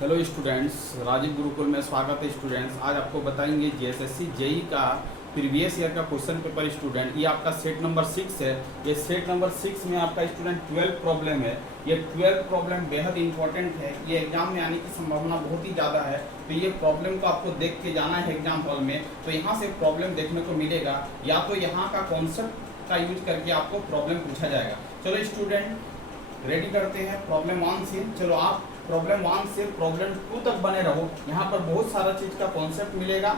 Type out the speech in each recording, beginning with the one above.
Hello students, Rajiv Gurukul में स्वागत है। स्टूडेंट्स, आज आपको बताएंगे जीएसएससी जेई का प्रीवियस ईयर का क्वेश्चन पेपर। स्टूडेंट, ये आपका सेट नंबर 6 है। ये सेट नंबर 6 में आपका स्टूडेंट 12 प्रॉब्लम है। ये 12 प्रॉब्लम बेहद इंपॉर्टेंट है। ये एग्जाम में आने की संभावना बहुत ही ज़्यादा है, तो ये प्रॉब्लम को आपको देख के जाना है एग्जाम हॉल में। तो यहाँ से प्रॉब्लम देखने को मिलेगा, या तो यहाँ का कॉन्सेप्ट का यूज करके आपको प्रॉब्लम पूछा जाएगा। चलो स्टूडेंट, रेडी करते हैं प्रॉब्लम 1 से। चलो आप प्रॉब्लम 1 से प्रॉब्लम 2 तक बने रहो। यहाँ पर बहुत सारा चीज़ का कॉन्सेप्ट मिलेगा,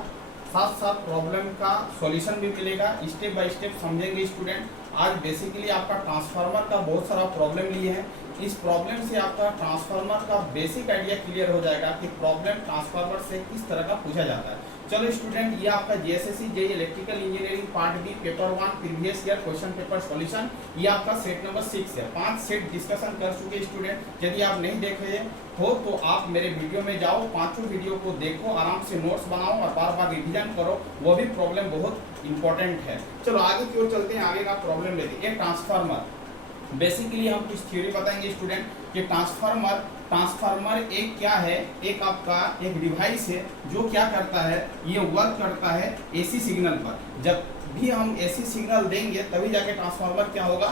साथ साथ प्रॉब्लम का सॉल्यूशन भी मिलेगा। स्टेप बाय स्टेप समझेंगे स्टूडेंट। आज बेसिकली आपका ट्रांसफार्मर का बहुत सारा प्रॉब्लम लिए हैं। इस प्रॉब्लम से आपका ट्रांसफार्मर का बेसिक आइडिया क्लियर हो जाएगा कि प्रॉब्लम ट्रांसफार्मर से किस तरह का पूछा जाता है। चलो स्टूडेंट, ये आपका GSSC JE electrical engineering part B paper 1 previous year question paper solution, ये आपका सेट नंबर 6 है। 5 सेट डिस्कशन कर चुके स्टूडेंट। यदि आप नहीं देख रहे हो तो आप मेरे वीडियो में जाओ, पांचों वीडियो को देखो, आराम से नोट्स बनाओ और बार बार रिवीजन करो। वो भी प्रॉब्लम बहुत इंपॉर्टेंट है। चलो आगे की ओर चलते हैं, आगे का प्रॉब्लम लेते हैं। ट्रांसफार्मर, बेसिकली हम कुछ थ्योरी बताएंगे स्टूडेंट कि ट्रांसफार्मर एक क्या है, एक आपका एक डिवाइस है जो क्या करता है, ये वर्क करता है एसी सिग्नल पर। जब भी हम एसी सिग्नल देंगे तभी जाके ट्रांसफार्मर क्या होगा,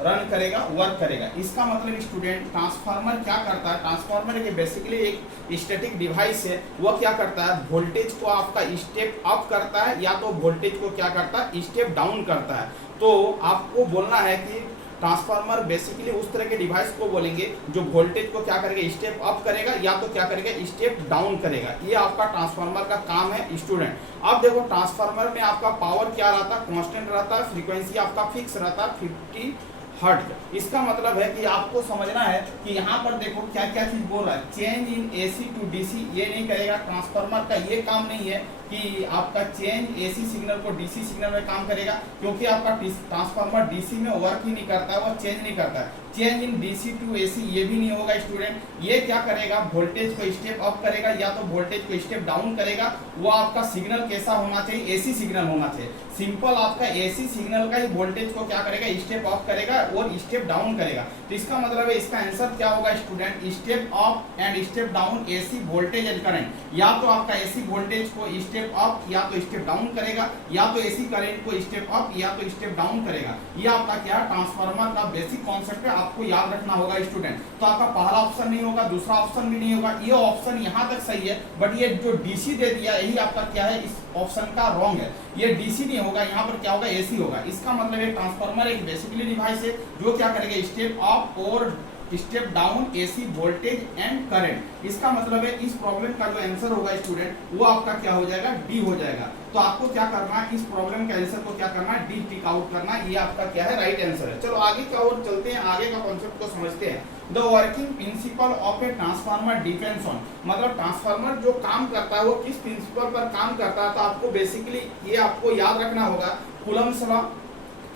रन करेगा, वर्क करेगा। इसका मतलब स्टूडेंट ट्रांसफार्मर क्या करता है, ट्रांसफार्मर के बेसिकली एक स्टैटिक डिवाइस है। वह क्या करता है, वोल्टेज को आपका स्टेप अप करता है या तो वोल्टेज को क्या करता है, स्टेप डाउन करता है। तो आपको बोलना है कि ट्रांसफार्मर बेसिकली उस तरह के डिवाइस को बोलेंगे जो वोल्टेज को क्या करेगा, स्टेप अप करेगा या तो क्या करेगा, स्टेप डाउन करेगा। ये आपका ट्रांसफार्मर का काम है स्टूडेंट। अब देखो ट्रांसफार्मर में आपका पावर क्या रहता है, कांस्टेंट रहता है, फ्रीक्वेंसी आपका फिक्स रहता है 50 हर्ट्ज। इसका मतलब है कि आपको समझना है कि यहाँ पर देखो क्या क्या चीज बोल रहा है, change in AC to DC ये नहीं करेगा। ट्रांसफार्मर का ये काम नहीं है कि आपका चेंज एसी सिग्नल को डीसी सिग्नल में काम करेगा, क्योंकि आपका ट्रांसफार्मर डीसी में वर्क ही नहीं करता है, वो चेंज नहीं करता है। Change in DC to AC ये भी नहीं होगा स्टूडेंट। ये क्या करेगा, वोल्टेज को स्टेप अप करेगा या तो वोल्टेज को स्टेप डाउन करेगा। वो आपका सिग्नल कैसा होना चाहिए, एसी सिग्नल होना चाहिए। सिंपल आपका एसी सिग्नल का ही वोल्टेज को क्या करेगा, स्टेप अप करेगा और स्टेप डाउन करेगा। तो इसका मतलब है इसका आंसर क्या होगा student, step up and step down AC voltage and current. या तो आपका एसी वोल्टेज को स्टेप अप या तो स्टेप डाउन करेगा, या तो एसी करंट को स्टेप अप या तो स्टेप डाउन करेगा। ये आपका क्या है, ट्रांसफार्मर का बेसिक कॉन्सेप्ट है, आपको याद रखना होगा स्टूडेंट। तो आपका पहला ऑप्शन नहीं होगा, दूसरा ऑप्शन भी नहीं होगा। ये ऑप्शन यहाँ तक सही है, बट ये जो डीसी दे दिया यही आपका क्या है, इस ऑप्शन का रॉन्ग है। ये डीसी नहीं होगा, यहाँ पर क्या होगा, एसी होगा। इसका मतलब है ट्रांसफार्मर एक बेसिकली डिवाइस है जो क्या करेगा, स्टेप अप और step down AC voltage and current. इसका मतलब है इस प्रॉब्लम का जो आंसर होगा स्टूडेंट वो आपका क्या हो जाएगा, डी हो जाएगा। तो आपको क्या करना है, इस प्रॉब्लम के आंसर को क्या करना है, डी टिक आउट करना। ये आपका क्या है, राइट आंसर है। चलो आगे क्या और चलते हैं, आगे का कॉन्सेप्ट को समझते हैं। The working principle of a transformer depends on, मतलब ट्रांसफार्मर जो काम करता है वो किस प्रिंसिपल पर काम करता है। तो आपको बेसिकली ये आपको याद रखना होगा, Coulomb's law,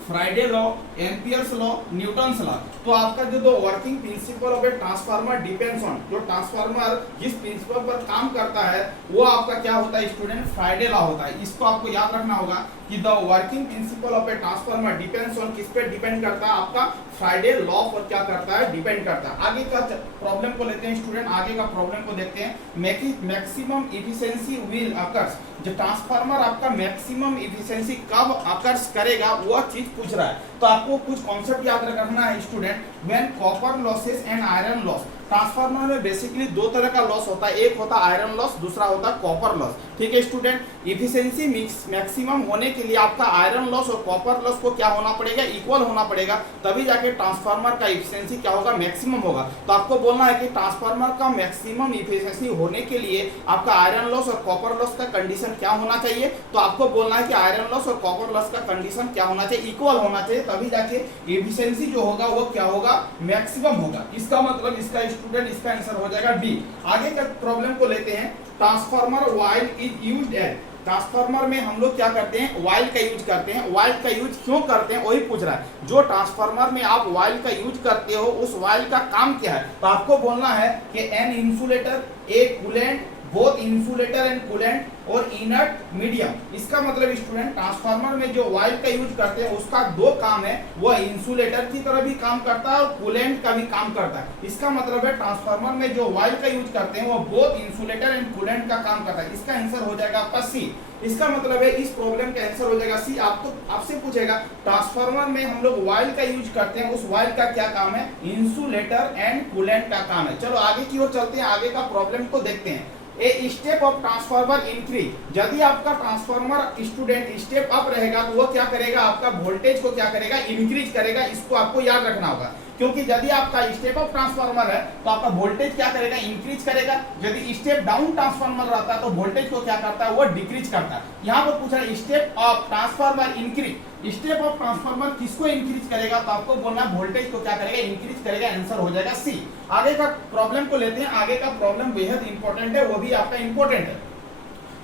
Friday law, Ampere's law, Newton's law. तो आपका जो दो working principle of a transformer depends on, जो ट्रांसफार्मर जिस प्रिंसिपल पर काम करता है वो आपका क्या होता है स्टूडेंट, फ्राइडे लॉ होता है। इसको आपको याद रखना होगा कि the working principle of a transformer depends on, किस पे डिपेंड करता है, आपका फ्राइडे लॉ पर क्या करता है, डिपेंड करता है। आगे का प्रॉब्लम को लेते हैं स्टूडेंट, आगे का प्रॉब्लम को देखते हैं। मैक्सिमम इफिशिएंसी विल अकर्स, जो ट्रांसफार्मर आपका मैक्सिमम इफिशिएंसी कब अकर्स करेगा वो चीज पूछ रहा है। तो आपको कुछ कॉन्सेप्ट याद रखना है student. When copper losses and iron loss, transformer में बेसिकली दो तरह का लॉस होता है, एक होता है आयरन लॉस, दूसरा होता है कॉपर लॉस। ठीक है स्टूडेंट, इफिशिएंसी मैक्सिमम होने के लिए आपका आयरन लॉस और कॉपर लॉस को क्या होना पड़ेगा, इक्वल होना पड़ेगा, तभी जाके ट्रांसफार्मर का इफिशिएंसी क्या होगा, मैक्सिमम होगा। तो आपको बोलना है कि ट्रांसफार्मर का मैक्सिमम इफिशिएंसी होने के लिए आपका आयरन लॉस और कॉपर लॉस का कंडीशन क्या होना चाहिए। तो आपको बोलना है कि आयरन लॉस और कॉपर लॉस का कंडीशन क्या होना चाहिए, इक्वल होना चाहिए, तभी जाके इफिशिएंसी जो होगा वो क्या होगा, मैक्सिमम होगा। इसका मतलब इसका स्टूडेंट इसका आंसर हो जाएगा डी। आगे का प्रॉब्लम को लेते हैं। Transformer while is used eight, transformer में हम लोग क्या करते हैं, वाइल का यूज करते हैं। वाइल का यूज क्यों करते हैं वही पूछ रहा है। जो ट्रांसफार्मर में आप वाइल का यूज करते हो उस वाइल का काम क्या है। तो आपको बोलना है कि an insulator, A coolant, both insulator and coolant और इनर्ट मीडियम। इसका मतलब स्टूडेंट ट्रांसफार्मर में जो ऑयल का यूज करते हैं उसका दो काम है, वो इंसुलेटर की तरह भी काम करता है और कूलेंट का भी काम करता है। इसका मतलब है ट्रांसफार्मर में जो ऑयल का यूज करते हैं वो बोथ इंसुलेटर एंड कूलेंट का काम करता है। इसका आंसर हो जाएगा आपका सी। इसका मतलब है इस प्रॉब्लम का आंसर हो जाएगा सी। आपसे पूछेगा ट्रांसफार्मर में हम लोग ऑयल का यूज करते हैं, उस ऑयल का क्या काम है? इंसुलेटर एंड कूलेंट का काम है। चलो आगे की ओर चलते हैं, आगे का प्रॉब्लम को देखते हैं। A step of transformer increase, यदि आपका ट्रांसफार्मर स्टूडेंट स्टेप अप रहेगा तो वो क्या करेगा? आपका वोल्टेज को क्या करेगा? इंक्रीज करेगा। इसको आपको याद रखना होगा, क्योंकि यदि आपका स्टेप अप ट्रांसफार्मर है तो आपका वोल्टेज क्या करेगा? इंक्रीज करेगा। यदि स्टेप डाउन ट्रांसफार्मर रहता है तो वोल्टेज को क्या करता है? वो डिक्रीज करता है। यहाँ पर पूछ रहा है step of transformer increase, step of transformer किसको इंक्रीज करेगा? तो आपको बोलना वोल्टेज को क्या करेगा? इंक्रीज करेगा। आंसर हो जाएगा सी। आगे का प्रॉब्लम को लेते हैं। आगे का प्रॉब्लम बेहद इंपॉर्टेंट है, वो भी आपका इंपॉर्टेंट है।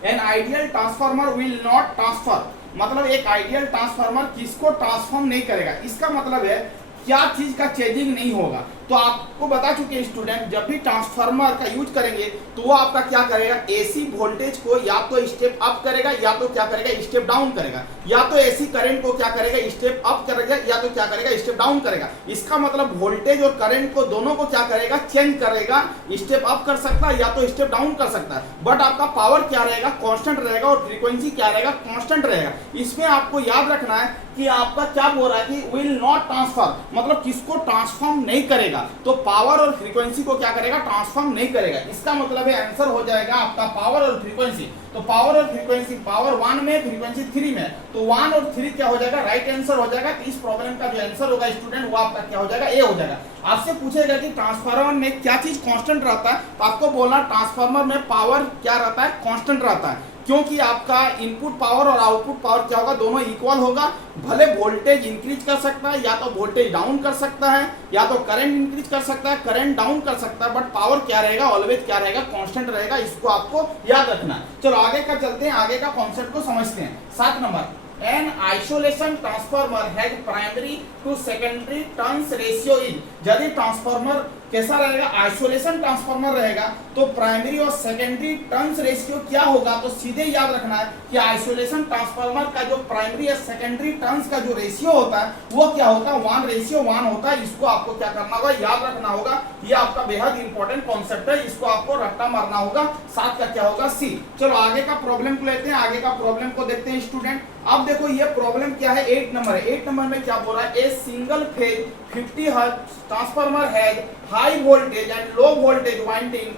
An ideal transformer will not transfer, मतलब एक आइडियल ट्रांसफार्मर किसको ट्रांसफॉर्म नहीं करेगा? इसका मतलब है क्या चीज का चेंजिंग नहीं होगा। तो आपको बता चुके स्टूडेंट, जब भी ट्रांसफार्मर का यूज करेंगे तो वो आपका क्या करेगा? एसी वोल्टेज को या तो स्टेप अप करेगा या तो क्या करेगा? स्टेप डाउन करेगा। या तो एसी करंट को क्या करेगा? स्टेप अप करेगा या तो क्या करेगा? स्टेप डाउन करेगा। इसका मतलब वोल्टेज और करंट को दोनों को क्या करेगा? चेंज करेगा। स्टेप अप कर सकता है या तो स्टेप डाउन कर सकता है, बट आपका पावर क्या रहेगा? कांस्टेंट रहेगा और फ्रीक्वेंसी क्या रहेगा? कांस्टेंट रहेगा। इसमें आपको याद रखना है कि आपका क्या बोल रहा है कि विल नॉट ट्रांसफर, मतलब किसको ट्रांसफॉर्म नहीं करेगा? तो पावर और फ्रीक्वेंसी को क्या करेगा? ट्रांसफॉर्म नहीं करेगा। इसका मतलब है आंसर हो जाएगा आपका पावर और फ्रीक्वेंसी। तो पावर और फ्रीक्वेंसी, पावर 1 में, फ्रीक्वेंसी 3 में, तो 1 और 3 क्या हो जाएगा? राइट आंसर हो जाएगा। तो इस प्रॉब्लम का जो आंसर होगा स्टूडेंट वो आपका क्या हो जाएगा? ए हो जाएगा। आपसे पूछेगा कि ट्रांसफार्मर में क्या चीज कांस्टेंट रहता है, तो आपको बोलना ट्रांसफार्मर में पावर क्या रहता है? कांस्टेंट रहता है, क्योंकि आपका इनपुट पावर और आउटपुट पावर क्या होगा? दोनों इक्वल होगा। भले वोल्टेज इंक्रीज कर सकता है या तो वोल्टेज डाउन कर सकता है, या तो करंट इंक्रीज कर सकता है, करंट डाउन कर सकता है, बट पावर क्या रहेगा? ऑलवेज क्या रहेगा? कांस्टेंट रहेगा। इसको आपको याद रखना है। चलो आगे का चलते हैं, आगे का कॉन्सेप्ट को समझते हैं। 7 नंबर, an isolation transformer has primary to secondary turns ratio is, यदि ट्रांसफार्मर कैसा रहेगा? आइसोलेशन ट्रांसफार्मर रहेगा तो प्राइमरी और सेकेंडरी टर्न्स रेशियो क्या होगा? तो सीधे याद रखना है कि आइसोलेशन ट्रांसफार्मर का जो प्राइमरी या सेकेंडरी टर्न्स का जो रेशियो होता है वो क्या होता है? 1:1 होता है। इसको आपको क्या करना होगा? याद रखना होगा। ये आपका बेहद इंपॉर्टेंट कॉन्सेप्ट है, इसको आपको रट्टा मारना होगा। 7 का क्या होगा? सी। चलो आगे का प्रॉब्लम को लेते हैं, आगे का प्रॉब्लम को देखते हैं स्टूडेंट। अब देखो ये प्रॉब्लम क्या है? 8 नंबर है। 8 नंबर में क्या बोल रहा है? A single phase 50 hertz transformer has high voltage and low voltage winding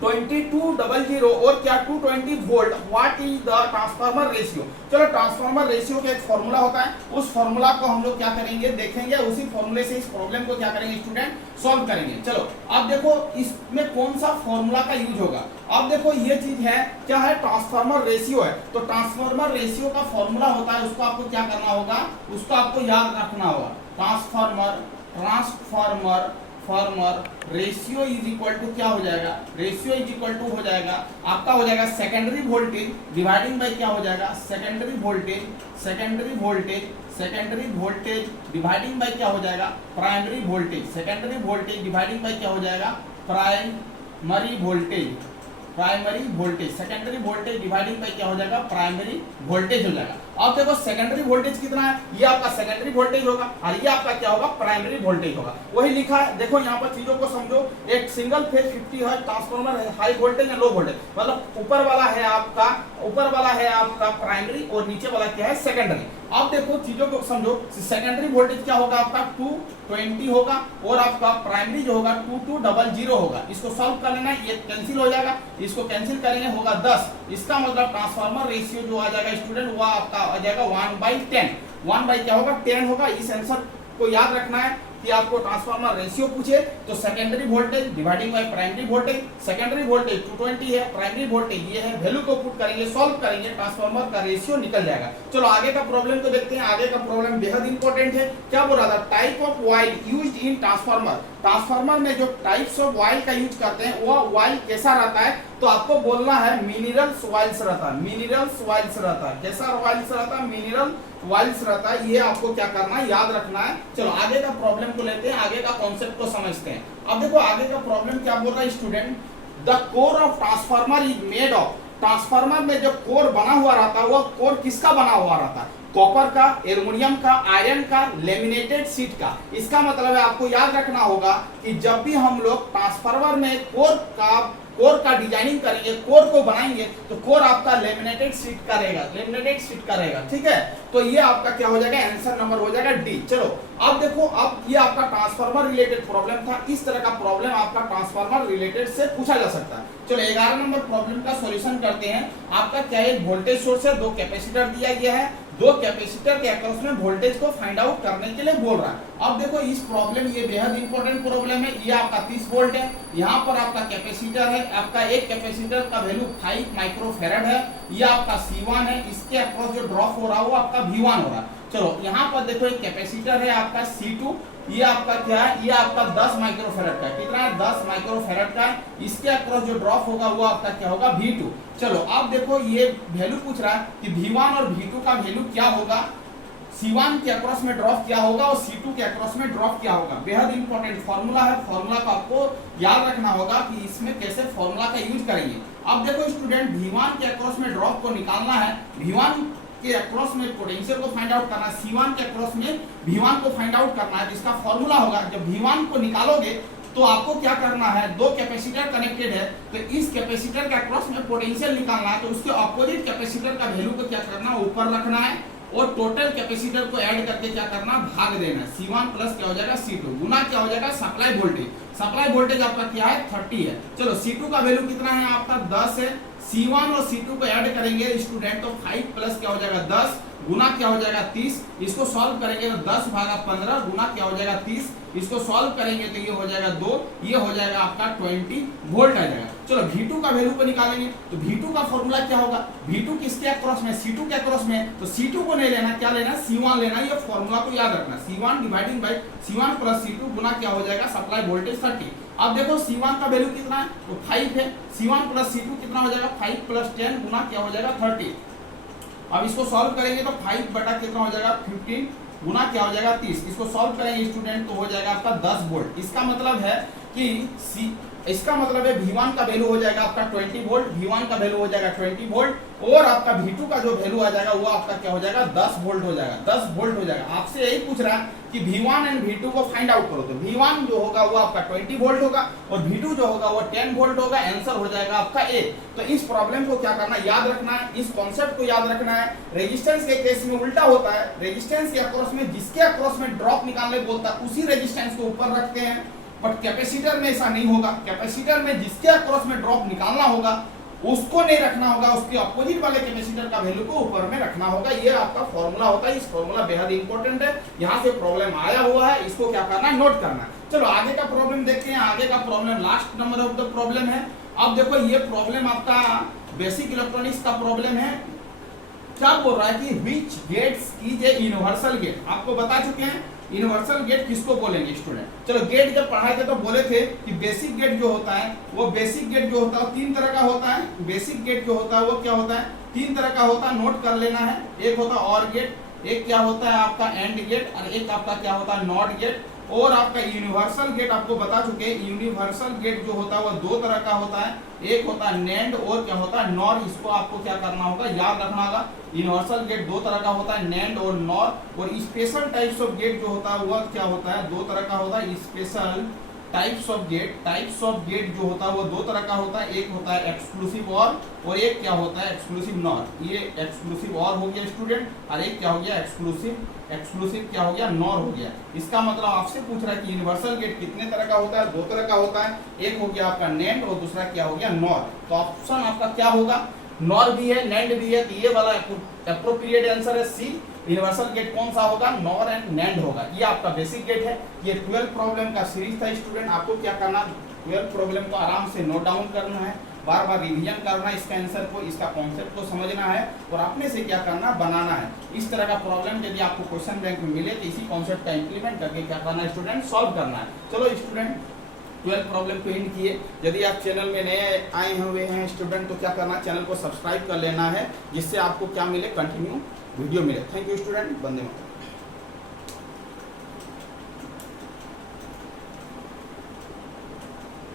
2200 और क्या 220 volt. What is the transformer ratio? चलो ट्रांसफार्मर रेशियो का एक फॉर्मूला होता है, उस फॉर्मूला को हम लोग क्या करेंगे? देखेंगे। उसी फॉर्मूले से इस प्रॉब्लम को क्या करेंगे स्टूडेंट? सॉल्व करेंगे। चलो अब देखो इसमें कौन सा फॉर्मूला का यूज होगा। अब देखो ये चीज है, क्या है? ट्रांसफार्मर रेशियो है। तो ट्रांसफार्मर रेशियो का फॉर्मूला होता है, उसको आपको क्या करना होगा? उसको आपको याद रखना होगा। Transformer ratio is equal to क्या हो जाएगा? रेशियो इज इक्वल टू हो जाएगा आपका, हो जाएगा सेकेंडरी वोल्टेज डिवाइडिंग बाय क्या हो जाएगा? सेकेंडरी वोल्टेज डिवाइडिंग बाय क्या हो जाएगा? Primary voltage. Secondary voltage dividing by क्या हो जाएगा? Primary voltage. Secondary voltage dividing by क्या हो जाएगा? प्राइमरी वोल्टेज हो जाएगा। अब देखो सेकेंडरी वोल्टेज कितना है? ये आपका सेकेंडरी वोल्टेज होगा और ये आपका क्या होगा? प्राइमरी वोल्टेज होगा। वही लिखा है, देखो यहाँ पर चीजों को समझो। एक सिंगल फेज 50 हर्ट्ज ट्रांसफार्मर है, हाई वोल्टेज या लो वोल्टेज, मतलब ऊपर वाला है आपका प्राइमरी और नीचे वाला क्या है? सेकेंडरी। अब देखो चीजों को समझो। सेकेंडरी वोल्टेज क्या होगा आपका? 220 होगा और आपका प्राइमरी जो होगा 2200 होगा। इसको सॉल्व कर लेना, ये कैंसिल हो जाएगा, इसको कैंसिल करेंगे होगा 10। इसका मतलब ट्रांसफार्मर रेशियो जो आ जाएगा स्टूडेंट वो आपका आ जाएगा 1/10। 1 क्या होगा? 10 होगा। इस आंसर को याद रखना है कि आपको ट्रांसफार्मर रेशियो पूछे तो secondary voltage dividing by primary voltage. Secondary voltage 220 है, प्राइमरी वोल्टेज ये है। वैल्यू को पुट करेंगे, सॉल्व करेंगे, ट्रांसफार्मर का रेशियो निकल जाएगा। चलो आगे का प्रॉब्लम को देखते हैं। आगे का प्रॉब्लम बेहद इंपॉर्टेंट है। क्या बोल रहा था? Type of oil used in transformer. Transformer में जो टाइप्स ऑफ ऑयल का यूज करते हैं वो ऑयल कैसा रहता है? तो आपको बोलना है मिनरल्स ऑयल्स रहता है। मिनरल्स ऑयल्स रहता है। कैसा ऑयल्स रहता है? मिनरल ऑयल्स रहता है। ये आपको क्या करना है? याद रखना है। चलो आगे का प्रॉब्लम को लेते हैं, आगे का कॉन्सेप्ट को समझते हैं। अब देखो आगे का प्रॉब्लम क्या बोल रहा है student? The core of transformer is made of, transformer में जो कोर बना हुआ रहता है वो कोर किसका बना हुआ रहता है, कॉपर का, एल्युमिनियम का, आयरन का, लेमिनेटेड शीट का। इसका मतलब है आपको याद रखना होगा कि जब भी हम लोग ट्रांसफार्मर में कोर का डिजाइनिंग करेंगे, कोर को बनाएंगे, तो कोर आपका लेमिनेटेड शीट का रहेगा, लेमिनेटेड शीट का रहेगा, ठीक है। तो ये आपका क्या हो जाएगा, आंसर नंबर हो जाएगा डी। चलो अब देखो, अब ये आपका ट्रांसफार्मर रिलेटेड प्रॉब्लम था, इस तरह का प्रॉब्लम आपका ट्रांसफार्मर रिलेटेड से पूछा जा सकता है। चलो 11 नंबर प्रॉब्लम का सॉल्यूशन करते हैं। आपका क्या है, वोल्टेज सोर्स है, 2 कैपेसिटर दिया गया है, 2 कैपेसिटर के अक्रॉस में वोल्टेज को फाइंड आउट करने के लिए बोल रहा है। अब देखो इस प्रॉब्लम, ये बेहद इंपॉर्टेंट प्रॉब्लम है। ये आपका 30 वोल्ट है, यहाँ पर आपका कैपेसिटर है, आपका एक कैपेसिटर का वैल्यू 5 माइक्रोफैराड है, ये आपका C1 है, इसके अक्रॉस जो ड्रॉप हो रहा है वो आपका V1 हो रहा है। चलो यहाँ पर देखो एक कैपेसिटर है आपका C2, ये आपका क्या है, ये आपका 10 माइक्रोफैराड का है, कितना है, 10 माइक्रोफैराड का है, इसके अक्रॉस जो ड्रॉप होगा वो आपका क्या होगा, V2। चलो अब देखो ये वैल्यू पूछ रहा है कि V1 और V2 का वैल्यू क्या होगा, C1 के अक्रॉस में ड्रॉप क्या होगा और C2 के अक्रॉस में ड्रॉप क्या होगा। बेहद इंपॉर्टेंट फॉर्मूला है, फॉर्मूला को आपको याद रखना होगा कि इसमें कैसे फॉर्मूला का यूज करेंगे। अब देखो स्टूडेंट, V1 के अक्रॉस में ड्रॉप को निकालना है, V1 के अक्रॉस में पोटेंशियल को फाइंड आउट करना है, C1 के अक्रॉस में V1 को फाइंड आउट करना है। जिसका फॉर्मूला होगा, जब V1 को निकालोगे तो आपको क्या करना है, 2 कैपेसिटर कनेक्टेड है, तो इस कैपेसिटर के अक्रॉस में पोटेंशियल निकालना है, तो उसके ऑपोजिट कैपेसिटर का वैल्यू को क्या करना है, ऊपर रखना है, और टोटल कैपेसिटर को ऐड करके क्या करना, भाग देना। C1 प्लस क्या हो जाएगा C2, गुना क्या हो जाएगा, सप्लाई वोल्टेज। सप्लाई वोल्टेज आपका क्या है, 30 है। चलो C2 का वैल्यू कितना है आपका, 10 है। C1 और C2 को ऐड करेंगे स्टूडेंट, तो 5 प्लस क्या हो जाएगा 10, गुना क्या हो जाएगा 30। इसको सॉल्व करेंगे तो 10 भागा 15 गुना क्या हो जाएगा 30। इसको सॉल्व करेंगे तो ये हो जाएगा 2, ये हो जाएगा आपका 20 वोल्ट आ जाएगा। चलो V2 का वैल्यू को निकालेंगे, तो V2 का फॉर्मूला क्या होगा, V2 किसके अक्रॉस में, C2 के अक्रॉस में, तो C2 को नहीं लेना, क्या लेना, C1 लेना। ये फॉर्मूला को याद रखना, C1 dividing by C1 plus C2 गुना क्या हो जाएगा, सप्लाई वोल्टेज 30। अब देखो C1 का वैल्यू कितना है, तो 5 है, C1 प्लस C2 कितना हो जाएगा, 5 प्लस 10 गुना क्या हो जाएगा 30। अब इसको सॉल्व करेंगे तो 5 बटा कितना हो जाएगा 15 गुना क्या हो जाएगा 30। इसको सॉल्व करेंगे स्टूडेंट तो हो जाएगा आपका 10 वोल्ट। इसका मतलब है कि इसका मतलब है V1 का वैल्यू हो जाएगा आपका 20 वोल्ट, V1 का वैल्यू हो जाएगा 20 वोल्ट, और आपका V2 का जो वैल्यू आ जाएगा वो आपका क्या हो जाएगा 10 वोल्ट हो जाएगा, 10 वोल्ट हो जाएगा। आपसे यही पूछ रहा है कि V1 एंड V2 को फाइंड आउट करो, तो V1 जो होगा वो आपका 20 वोल्ट होगा और V2 जो होगा वो 10 वोल्ट होगा। आंसर हो जाएगा आपका ए। तो इस प्रॉब्लम को क्या करना, याद रखना है, इस कॉन्सेप्ट को याद रखना है। रेजिस्टेंस के केस में उल्टा होता है, रेजिस्टेंस के अक्रॉस में जिसके अक्रॉस में ड्रॉप निकालने बोलता है उसी रेजिस्टेंस को ऊपर रखते हैं, बट कैपेसिटर में ऐसा नहीं होगा। कैपेसिटर में जिसके अक्रॉस में ड्रॉप निकालना होगा उसको नहीं रखना होगा, उसके अपोजिट वाले कैपेसिटर का वैल्यू को ऊपर में रखना होगा। ये आपका फॉर्मूला होता है। इस फॉर्मूला बेहद इंपॉर्टेंट है, यहाँ से प्रॉब्लम आया हुआ है, इसको क्या करना है, नोट करना है। चलो आगे का प्रॉब्लम देखते हैं। आगे का problem last number of the problem है। अब देखो ये प्रॉब्लम आपका बेसिक इलेक्ट्रॉनिक्स का प्रॉब्लम है। क्या बोल रहा है कि which gates is a universal gate. आपको बता चुके हैं यूनिवर्सल गेट किसको बोलेंगे स्टूडेंट। चलो गेट जब पढ़ाए थे तो बोले थे कि बेसिक गेट जो होता है वो बेसिक गेट जो होता है 3 तरह का होता है। बेसिक गेट जो होता है वो क्या होता है, 3 तरह का होता है, नोट कर लेना है। एक होता है और गेट, एक क्या होता है आपका एंड गेट, और एक आपका क्या होता है नॉट गेट। और आपका यूनिवर्सल गेट आपको बता चुके हैं, यूनिवर्सल गेट जो होता है वो 2 तरह का होता है, एक होता है नेंड और क्या होता है नॉर। इसको आपको क्या करना होगा, याद रखना होगा। यूनिवर्सल गेट 2 तरह का होता है, नेंड और नॉर। और स्पेशल टाइप्स ऑफ गेट जो होता है वह क्या होता है, 2 तरह का होता है। स्पेशल टाइप्स ऑफ गेट जो होता है वो 2 तरह का होता है, एक होता है एक्सक्लूसिव और एक क्या होता है एक्सक्लूसिव नॉर। ये एक्सक्लूसिव और हो गया स्टूडेंट, और एक क्या हो गया एक्सक्लूसिव क्या हो गया, नॉर हो गया। इसका मतलब आपसे पूछ रहा है कि यूनिवर्सल गेट कितने तरह का होता है, 2 तरह का होता है। एक हो गया आपका नेंड और दूसरा क्या हो गया नॉर। तो ऑप्शन आपका क्या होगा, नॉर भी है नेंड भी है, तो ये वाला एप्रोप्रिएट आंसर है सी। यूनिवर्सल गेट कौन सा होगा, नॉर एंड नेंड होगा। ये आपका बेसिक गेट है। ये 12 प्रॉब्लम का सीरीज था स्टूडेंट। आपको क्या करना, 12 प्रॉब्लम को आराम से नोट डाउन करना है, बार बार रिवीजन करना है इसका आंसर को, इसका कॉन्सेप्ट को समझना है और अपने से क्या करना, बनाना है। इस तरह का प्रॉब्लम यदि आपको क्वेश्चन बैंक में मिले तो इसी कॉन्सेप्ट का इंप्लीमेंट करके क्या करना है स्टूडेंट, सॉल्व करना है। चलो स्टूडेंट 12 प्रॉब्लम को एंड किए। यदि आप चैनल में नए आए हुए हैं स्टूडेंट तो क्या करना, चैनल को सब्सक्राइब कर लेना है, जिससे आपको क्या मिले, कंटिन्यू वीडियो मिले। Thank you student, Vande Mataram.